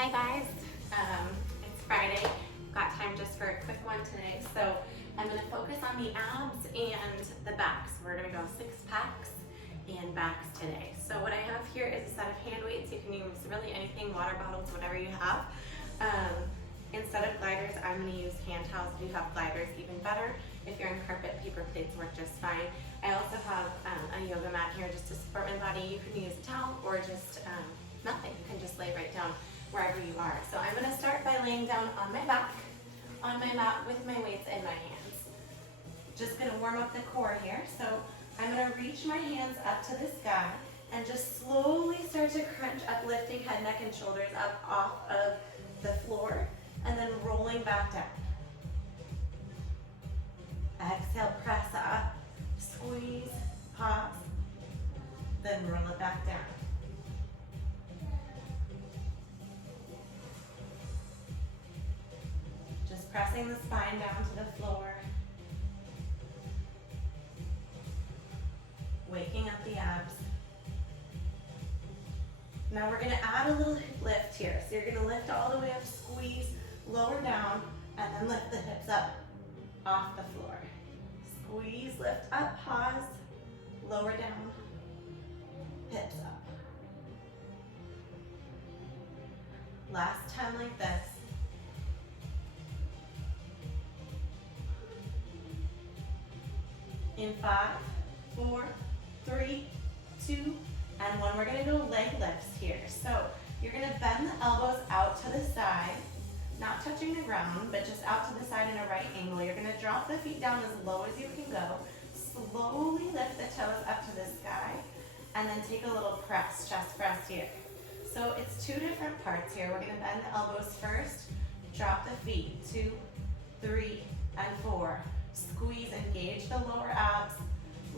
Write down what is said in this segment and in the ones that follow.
Hi guys, it's Friday. Got time just for a quick one today. So I'm going to focus on the abs and the backs. We're going to go 6 packs and backs today. So what I have here is a set of hand weights. You can use really anything, water bottles, whatever you have. Instead of gliders, I'm going to use hand towels. If you have gliders, even better. If you're on carpet, paper plates work just fine. I also have a yoga mat here just to support my body. You can use a towel or just nothing. You can just lay right down wherever you are. So I'm going to start by laying down on my back, on my mat with my weights in my hands. Just going to warm up the core here. So I'm going to reach my hands up to the sky and just slowly start to crunch up, lifting head, neck, and shoulders up off of the floor and then rolling back down. Exhale, press up, squeeze, pause, then roll it back down. Just pressing the spine down to the floor. Waking up the abs. Now we're going to add a little hip lift here. So you're going to lift all the way up, squeeze, lower down, and then lift the hips up off the floor. Squeeze, lift up, pause, lower down, hips up. Last time like this. In 5, 4, 3, 2, and 1. We're going to go leg lifts here. So you're going to bend the elbows out to the side, not touching the ground, but just out to the side in a right angle. You're going to drop the feet down as low as you can go. Slowly lift the toes up to the sky, and then take a little press, chest press here. So it's 2 different parts here. We're going to bend the elbows first, drop the feet, 2, 3, and 4. Squeeze, engage the lower abs,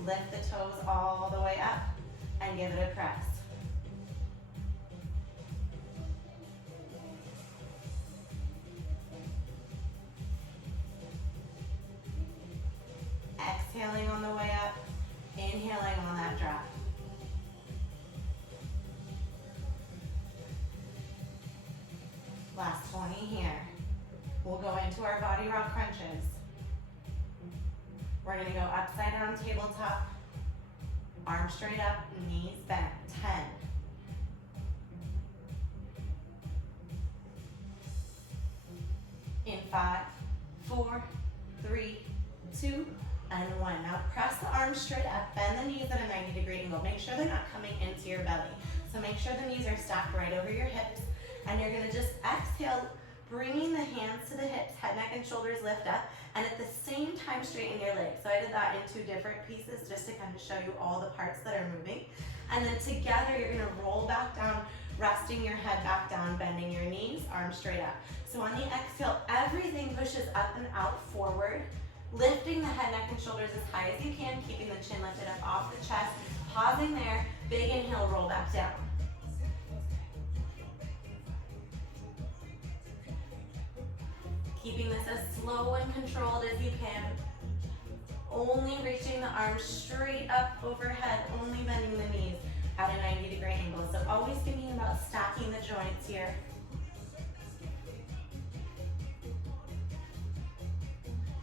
lift the toes all the way up, and give it a press. Exhaling on the way up, inhaling on that drop. Last 20 here. We'll go into our BodyROK Crunches. We're going to go upside down tabletop, arms straight up, knees bent. 10. In 5, 4, 3, 2, and 1. Now press the arms straight up, bend the knees at a 90-degree angle. Make sure they're not coming into your belly. So make sure the knees are stacked right over your hips, and you're going to just exhale, bringing the hands to the hips, head, neck, and shoulders lift up, and at the same time straighten your legs. So I did that in 2 different pieces just to kind of show you all the parts that are moving. And then together you're going to roll back down, resting your head back down, bending your knees, arms straight up. So on the exhale, everything pushes up and out forward, lifting the head, neck, and shoulders as high as you can, keeping the chin lifted up off the chest, pausing there, big inhale, roll back down. Keeping this as slow and controlled as you can. Only reaching the arms straight up overhead, only bending the knees at a 90-degree angle. So always thinking about stacking the joints here.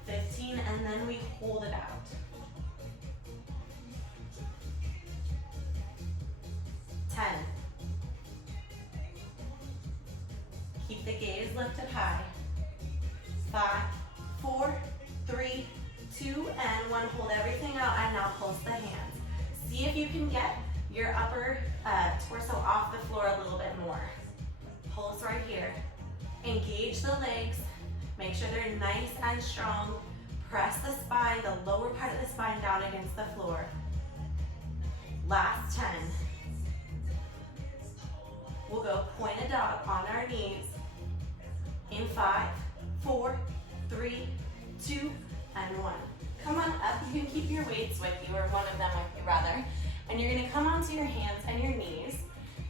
15, and then we hold it out. 10. Keep the gaze lifted high. 5, 4, 3, 2, and 1. Hold everything out, and now pulse the hands. See if you can get your upper torso off the floor a little bit more. Pulse right here. Engage the legs. Make sure they're nice and strong. Press the spine, the lower part of the spine down against the floor. Last 10. We'll go pointed dog on our knees. In 5, 4, 3, 2, and 1. Come on up. You can keep your weights with you, or one of them with you rather. And you're going to come onto your hands and your knees.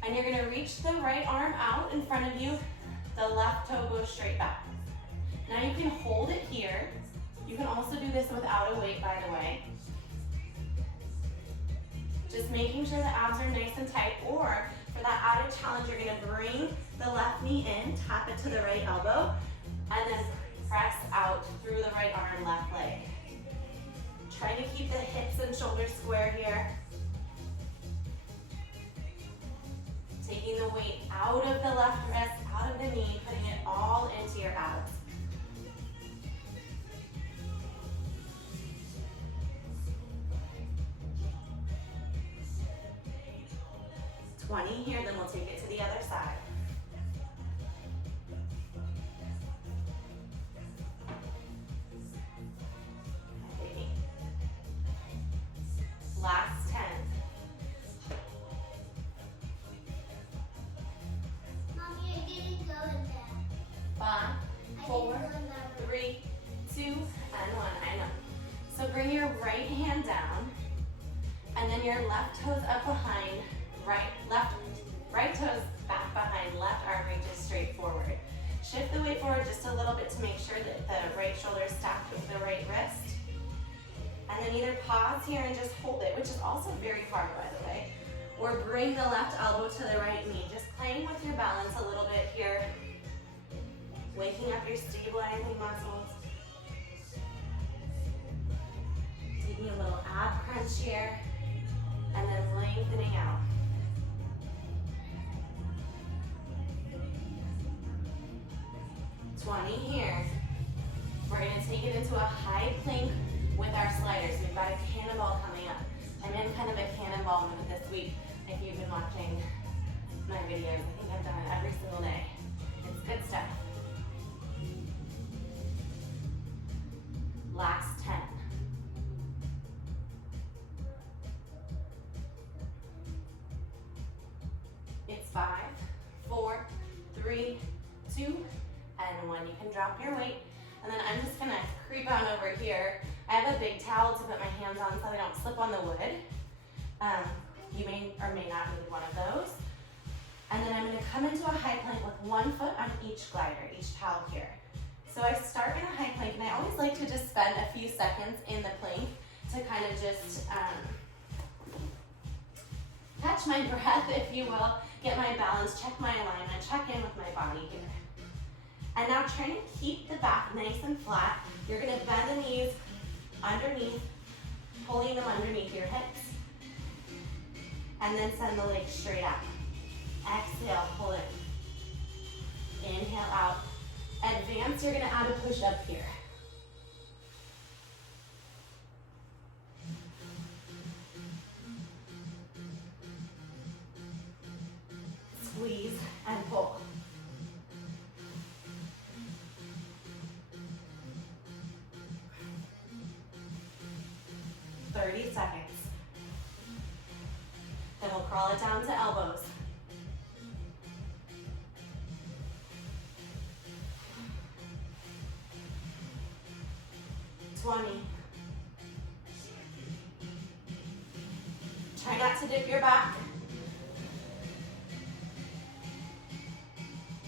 And you're going to reach the right arm out in front of you. The left toe goes straight back. Now you can hold it here. You can also do this without a weight, by the way. Just making sure the abs are nice and tight, or For that added challenge, you're gonna bring the left knee in, tap it to the right elbow, and then press out through the right arm, left leg. Try to keep the hips and shoulders square here. Taking the weight out of the left wrist, out of the knee, putting it all into your abs. Here, then we'll take it to the other side. Okay. Last 10. Mommy, I didn't go in there. 5, 4, 3, 2, and 1. I know. So bring your right hand down, and then your left toes up behind, right toes back behind, left arm reaches straight forward. Shift the weight forward just a little bit to make sure that the right shoulder is stacked with the right wrist. And then either pause here and just hold it, which is also very hard, by the way, or bring the left elbow to the right knee. Just playing with your balance a little bit here. Waking up your stabilizing muscles. Taking a little ab crunch here, and then lengthening out. Here. We're going to take it into a high plank with our sliders. We've got a cannonball coming up. I'm in kind of a cannonball mood this week. If you've been watching my videos, I think I've done it every single day. It's good stuff. Last 10. It's 5, 4, 3, 2, and 1. You can drop your weight, and then I'm just gonna creep on over here. I have a big towel to put my hands on so I don't slip on the wood. You may or may not need one of those. And then I'm gonna come into a high plank with one foot on each glider, each towel here. So I start in a high plank, and I always like to just spend a few seconds in the plank to kind of just catch my breath, if you will, get my balance, check my alignment, check in with my body here. And now trying to keep the back nice and flat. You're gonna bend the knees underneath, pulling them underneath your hips. And then send the legs straight out. Exhale, pull it. Inhale out. Advance, you're gonna add a push-up here. Squeeze and pull. 30 seconds. Then we'll crawl it down to elbows. Try not to dip your back.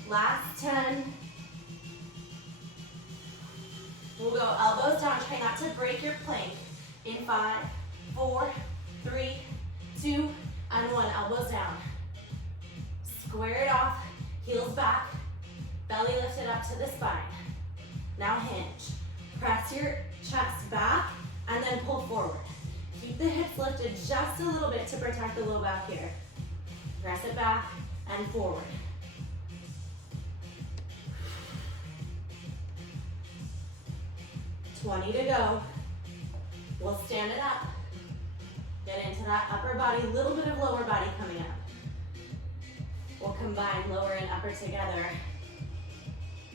Last 10. We'll go elbows down. Try not to break your plank. In 5, 4, 3, 2, and 1. Elbows down. Square it off. Heels back. Belly lifted up to the spine. Now hinge. Press your chest back and then pull forward. Keep the hips lifted just a little bit to protect the low back here. Press it back and forward. $20 to go. We'll stand it up. Get into that upper body, little bit of lower body coming up. We'll combine lower and upper together.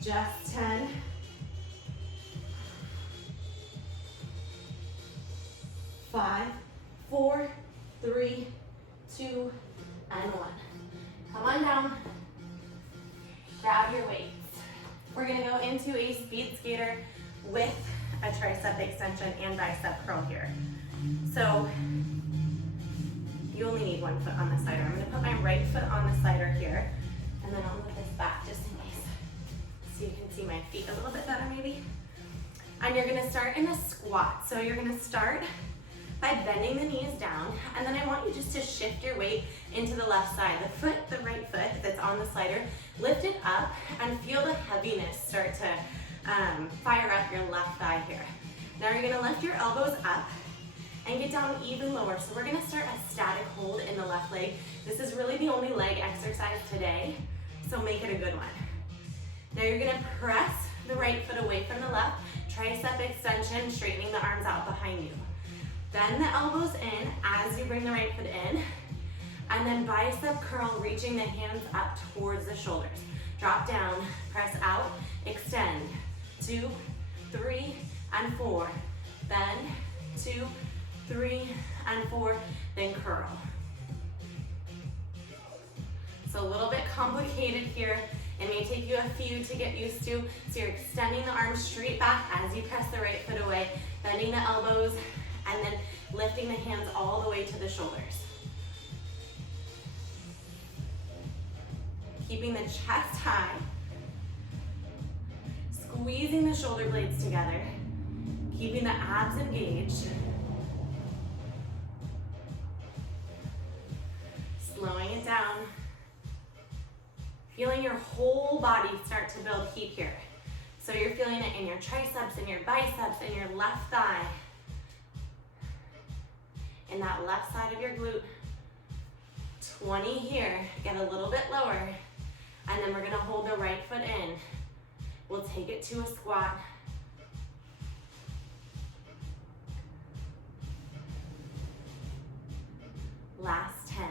Just 10. 5, 4, 3, 2, and 1. Come on down. Grab your weights. We're gonna go into a speed skater with a tricep extension and bicep curl here. So you only need one foot on the slider. I'm gonna put my right foot on the slider here, and then I'll move this back just in case, so you can see my feet a little bit better maybe. And you're gonna start in a squat. So you're gonna start by bending the knees down, and then I want you just to shift your weight into the left side. The right foot that's on the slider, lift it up and feel the heaviness start to fire up your left thigh here. Now you're gonna lift your elbows up and get down even lower. So we're gonna start a static hold in the left leg. This is really the only leg exercise today, so make it a good one. Now you're gonna press the right foot away from the left, tricep extension, straightening the arms out behind you. Bend the elbows in as you bring the right foot in, and then bicep curl, reaching the hands up towards the shoulders. Drop down, press out, extend. 2, 3, and 4. Bend, 2, 3, and 4, then curl. So a little bit complicated here. It may take you a few to get used to. So you're extending the arms straight back as you press the right foot away, bending the elbows, and then lifting the hands all the way to the shoulders. Keeping the chest high, squeezing the shoulder blades together, keeping the abs engaged, slowing it down, feeling your whole body start to build heat here. So you're feeling it in your triceps, in your biceps, in your left thigh, in that left side of your glute. 20 here, get a little bit lower, and then we're gonna hold the right foot in. We'll take it to a squat. Last 10,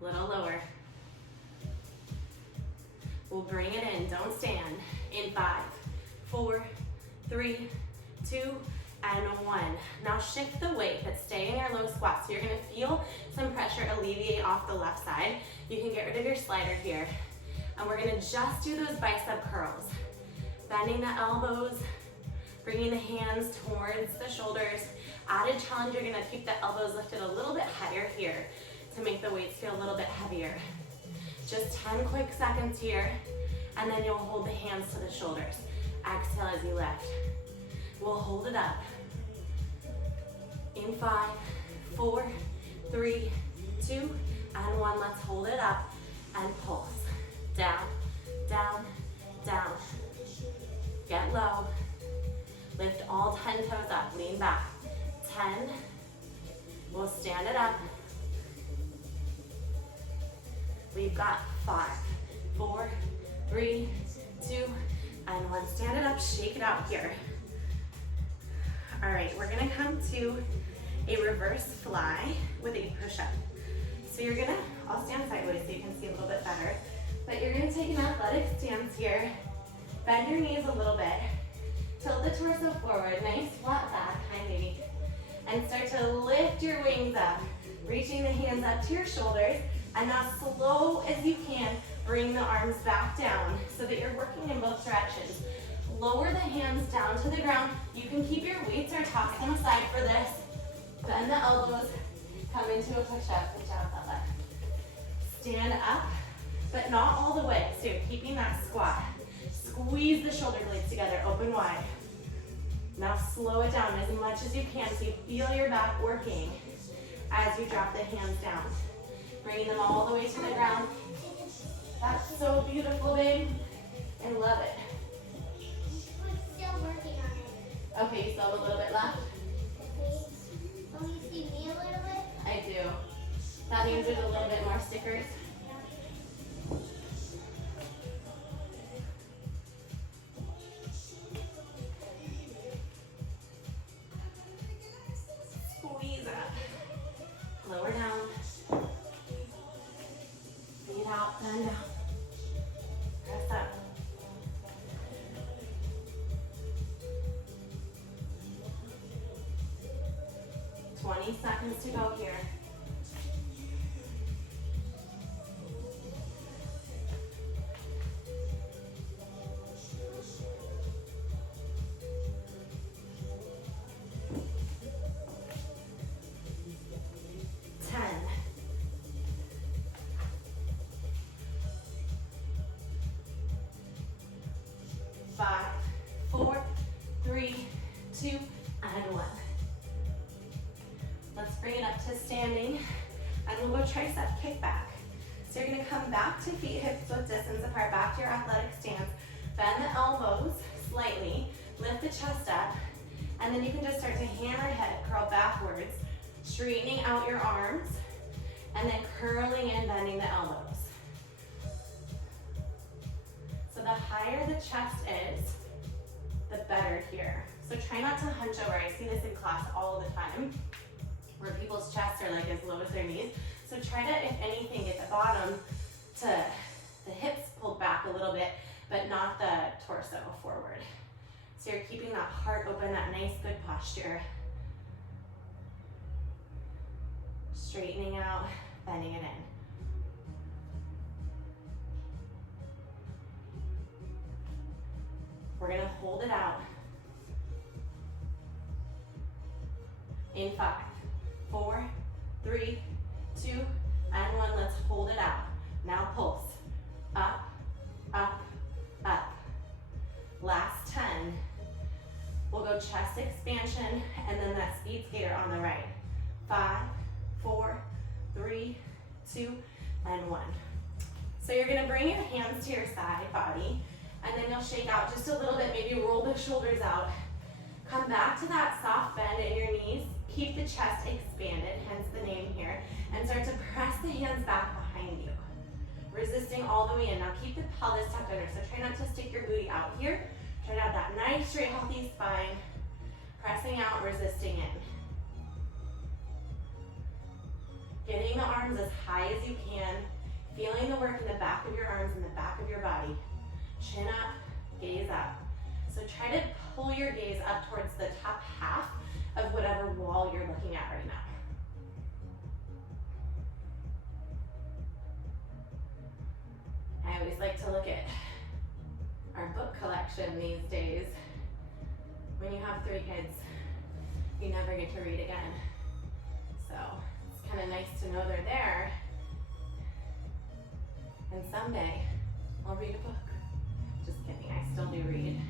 little lower. We'll bring it in, don't stand. In 5, 4, 3, 2, and 1. Now shift the weight, but stay in your low squat. So you're gonna feel some pressure alleviate off the left side. You can get rid of your slider here. And we're gonna just do those bicep curls. Bending the elbows, bringing the hands towards the shoulders. Added challenge, you're gonna keep the elbows lifted a little bit higher here to make the weights feel a little bit heavier. Just 10 quick seconds here, and then you'll hold the hands to the shoulders. Exhale as you lift. We'll hold it up. In 5, 4, 3, 2, and 1. Let's hold it up and pulse. Down, down, down. Get low. Lift all 10 toes up. Lean back. 10. We'll stand it up. We've got 5, 4, 3, 2, and 1. Stand it up, shake it out here. All right, we're gonna come to a reverse fly with a push-up. So you're gonna, I'll stand sideways so you can see a little bit better, but you're gonna take an athletic stance here, bend your knees a little bit, tilt the torso forward, nice flat back, hi baby, and start to lift your wings up, reaching the hands up to your shoulders, and now slow as you can, bring the arms back down so that you're working in both directions. Lower the hands down to the ground. You can keep your weights or toss them aside for this. Bend the elbows, come into a push-up. Good job, Bella. Stand up, but not all the way. So you're keeping that squat. Squeeze the shoulder blades together, open wide. Now slow it down as much as you can so you feel your back working as you drop the hands down. Bringing them all the way to the ground. That's so beautiful, babe. I love it. Still working on it. Okay, you still have a little bit left? Will you see me a little bit? I do. That means there's a little bit more stickers. Squeeze up. Lower down. Feet out, bend down. Press up. Seconds to go here. Five, 4, 3, 2, and 1. Bring it up to standing, and we'll go tricep kickback. So you're gonna come back to feet hips width distance apart, back to your athletic stance. Bend the elbows slightly, lift the chest up, and then you can just start to hammerhead curl backwards, straightening out your arms, and then curling and bending the elbows. So the higher the chest is, the better here. So try not to hunch over. I see this in class all the time, where people's chests are like as low as their knees. So try to, if anything, get the bottom to the hips pulled back a little bit, but not the torso forward. So you're keeping that heart open, that nice, good posture. Straightening out, bending it in. We're gonna hold it out. In 5, 4, 3, 2, and 1. Let's hold it out. Now pulse. Up, up, up. Last 10. We'll go chest expansion and then that speed skater on the right. 5, 4, 3, 2, and 1. So you're gonna bring your hands to your side body, and then you'll shake out just a little bit, maybe roll the shoulders out. Come back to that soft bend in your knees. Keep the chest expanded, hence the name here, and start to press the hands back behind you. Resisting all the way in. Now keep the pelvis tucked under, so try not to stick your booty out here. Try to have that nice, straight, healthy spine. Pressing out, resisting in. Getting the arms as high as you can. Feeling the work in the back of your arms and the back of your body. Chin up, gaze up. So try to pull your gaze up towards the top half of whatever wall you're looking at right now. I always like to look at our book collection these days. When you have 3 kids, you never get to read again. So it's kind of nice to know they're there. And someday I'll read a book. Just kidding, I still do read.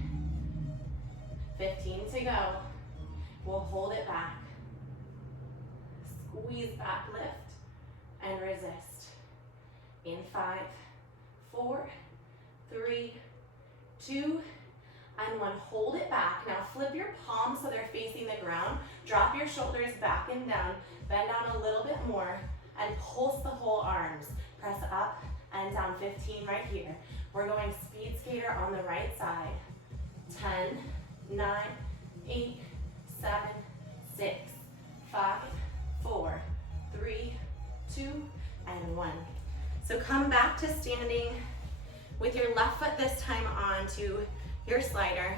15 to go. We'll hold it back. Squeeze back, lift, and resist. In 5, 4, 3, 2, and 1. Hold it back. Now flip your palms so they're facing the ground. Drop your shoulders back and down. Bend down a little bit more and pulse the whole arms. Press up and down. 15 right here. We're going speed skater on the right side. 10, 9, 8, 7, 6, 5, 4, 3, 2, and 1. So come back to standing with your left foot this time onto your slider,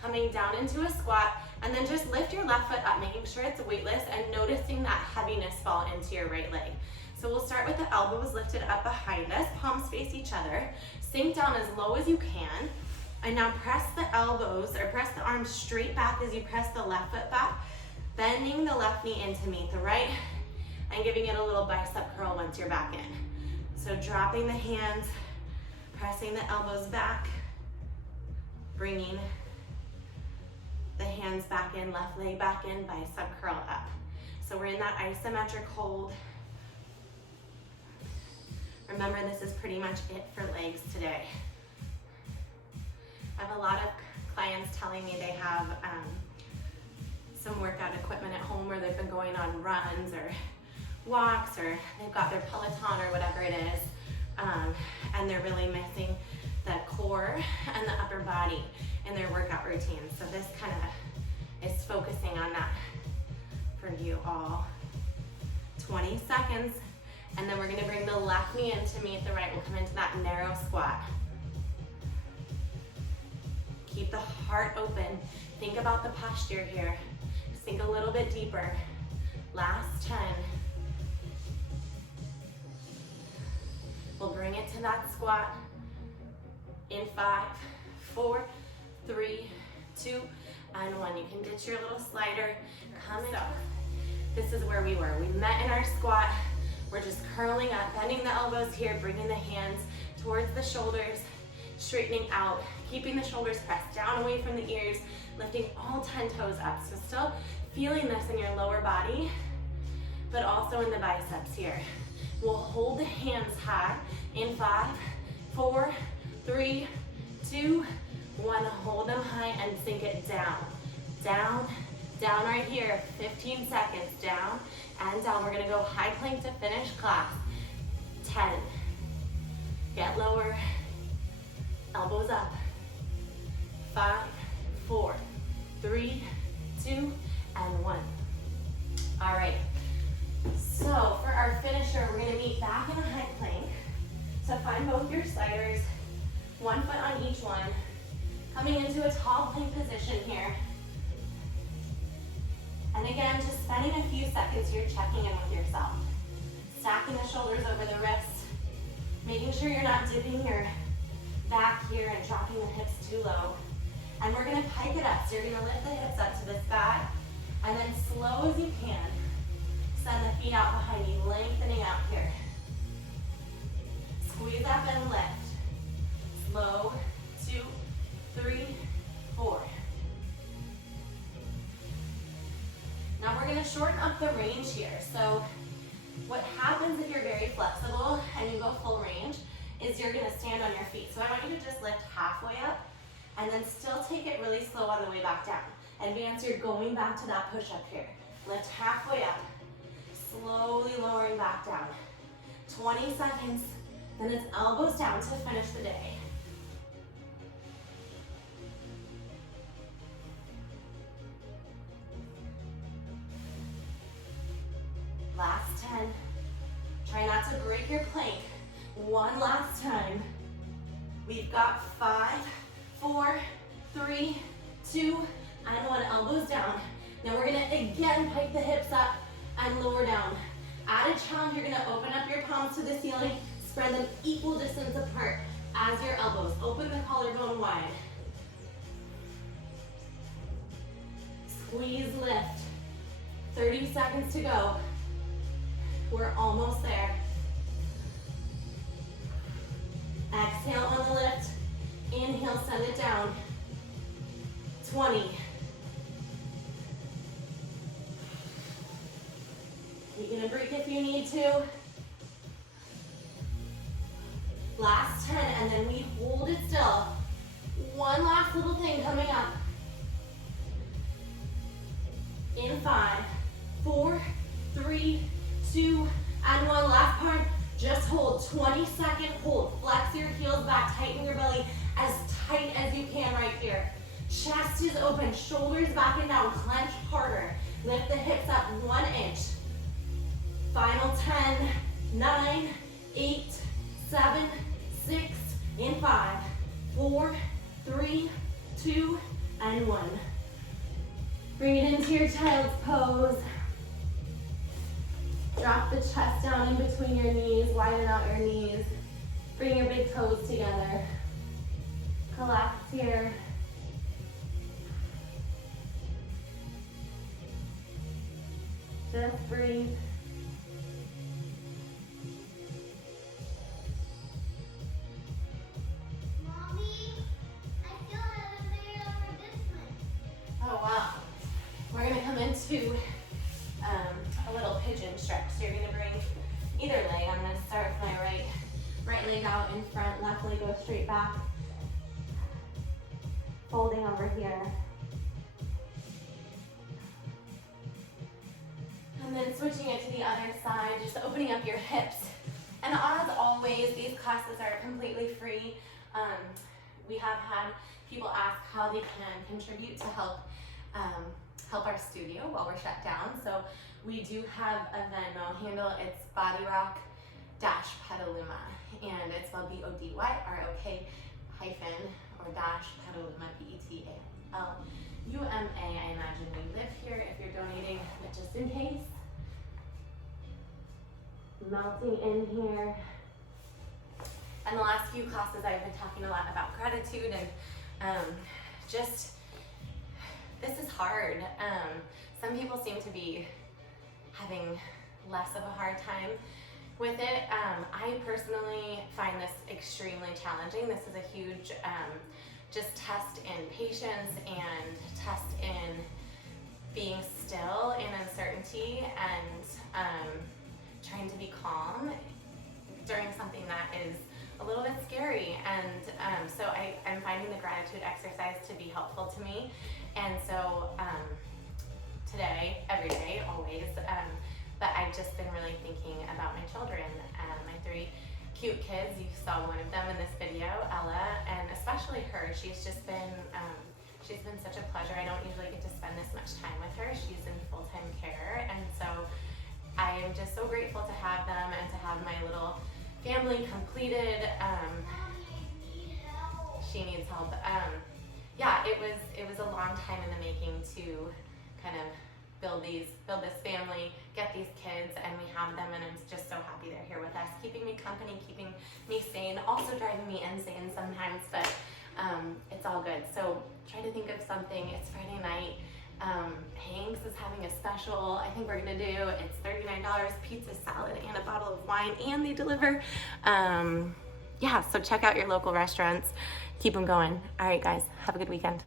coming down into a squat, and then just lift your left foot up, making sure it's weightless and noticing that heaviness fall into your right leg. So we'll start with the elbows lifted up behind us, palms face each other, sink down as low as you can, and now press the elbows, or press the arms straight back as you press the left foot back, bending the left knee in to meet the right, and giving it a little bicep curl once you're back in. So dropping the hands, pressing the elbows back, bringing the hands back in, left leg back in, bicep curl up. So we're in that isometric hold. Remember, this is pretty much it for legs today. I have a lot of clients telling me they have some workout equipment at home where they've been going on runs or walks, or they've got their Peloton or whatever it is, and they're really missing the core and the upper body in their workout routine. So this kind of is focusing on that for you all. 20 seconds, and then we're gonna bring the left knee in to meet the right. We'll come into that narrow squat. Keep the heart open. Think about the posture here. Sink a little bit deeper. Last 10. We'll bring it to that squat. In 5, 4, 3, 2, and 1. You can ditch your little slider. Come in. This is where we were. We met in our squat. We're just curling up, bending the elbows here, bringing the hands towards the shoulders, straightening out, keeping the shoulders pressed down away from the ears, lifting all 10 toes up. So still feeling this in your lower body, but also in the biceps here. We'll hold the hands high in 5, 4, 3, 2, 1. Hold them high and sink it down. Down, down right here. 15 seconds. Down and down. We're gonna go high plank to finish class. 10. Get lower. Elbows up. 5, 4, 3, 2, and 1. All right. So for our finisher, we're gonna meet back in a high plank. So find both your sliders, 1 foot on each one. Coming into a tall plank position here. And again, just spending a few seconds here checking in with yourself. Stacking the shoulders over the wrists. Making sure you're not dipping your back here and dropping the hips too low. And we're gonna pike it up. So you're gonna lift the hips up to the sky. And then slow as you can, send the feet out behind you, lengthening out here. Squeeze up and lift. Slow, 2, 3, 4. Now we're gonna shorten up the range here. So what happens if you're very flexible and you go full range is you're gonna stand on your feet. So I want you to just lift halfway up and then still take it really slow on the way back down. Advance, you're going back to that push-up here. Lift halfway up, slowly lowering back down. 20 seconds, then it's elbows down to finish the day. Last 10. Try not to break your plank. One last time. We've got 5, 4, 3, 2, and 1. Elbows down. Now we're gonna again pike the hips up and lower down. Added challenge, you're gonna open up your palms to the ceiling, spread them equal distance apart as your elbows. Open the collarbone wide. Squeeze, lift. 30 seconds to go. We're almost there. Exhale on the lift. Inhale, send it down. 20. You're gonna break if you need to. Last 10, and then we hold it still. One last little thing coming up. In 5, 4, 3, 2, and 1. Last part. Just hold. 20-second hold. Flex your heels back. Tighten your belly as tight as you can right here. Chest is open. Shoulders back and down. Clench harder. Lift the hips up 1 inch. Final 10, 9, 8, 7, 6, in 5, 4, 3, 2, and 1. Bring it into your child's pose. Drop the chest down in between your knees, widen out your knees. Bring your big toes together. Collapse here. Just breathe. Oh wow. We're gonna come into a little pigeon stretch. So you're gonna bring either leg. I'm gonna start with my right leg out in front, left leg goes straight back. Folding over here. And then switching it to the other side, just opening up your hips. And as always, these classes are completely free. We have had people ask how they can contribute to help our studio while we're shut down. So we do have a Venmo handle. It's BodyROK Petaluma, and it's spelled BODYROK hyphen or dash Petaluma, PETALUMA. I imagine we live here if you're donating, but just in case. Melting in here. And the last few classes I've been talking a lot about gratitude and just, this is hard. Some people seem to be having less of a hard time with it. I personally find this extremely challenging. This is a huge just test in patience and test in being still in uncertainty and trying to be calm during something that is a little bit scary. And so I'm finding the gratitude exercise to be helpful to me. And so today, every day, always, but I've just been really thinking about my children, my 3 cute kids. You saw one of them in this video, Ella, and especially her. She's been such a pleasure. I don't usually get to spend this much time with her. She's in full-time care, and so I am just so grateful to have them and to have my little family completed. She needs help. Yeah, it was a long time in the making to kind of build this family, get these kids, and we have them, and I'm just so happy they're here with us, keeping me company, keeping me sane, also driving me insane sometimes, but it's all good. So try to think of something. It's Friday night. Hanks is having a special. I think we're gonna do, it's $39, pizza, salad, and a bottle of wine, and they deliver. Yeah, so check out your local restaurants. Keep them going. All right, guys, have a good weekend.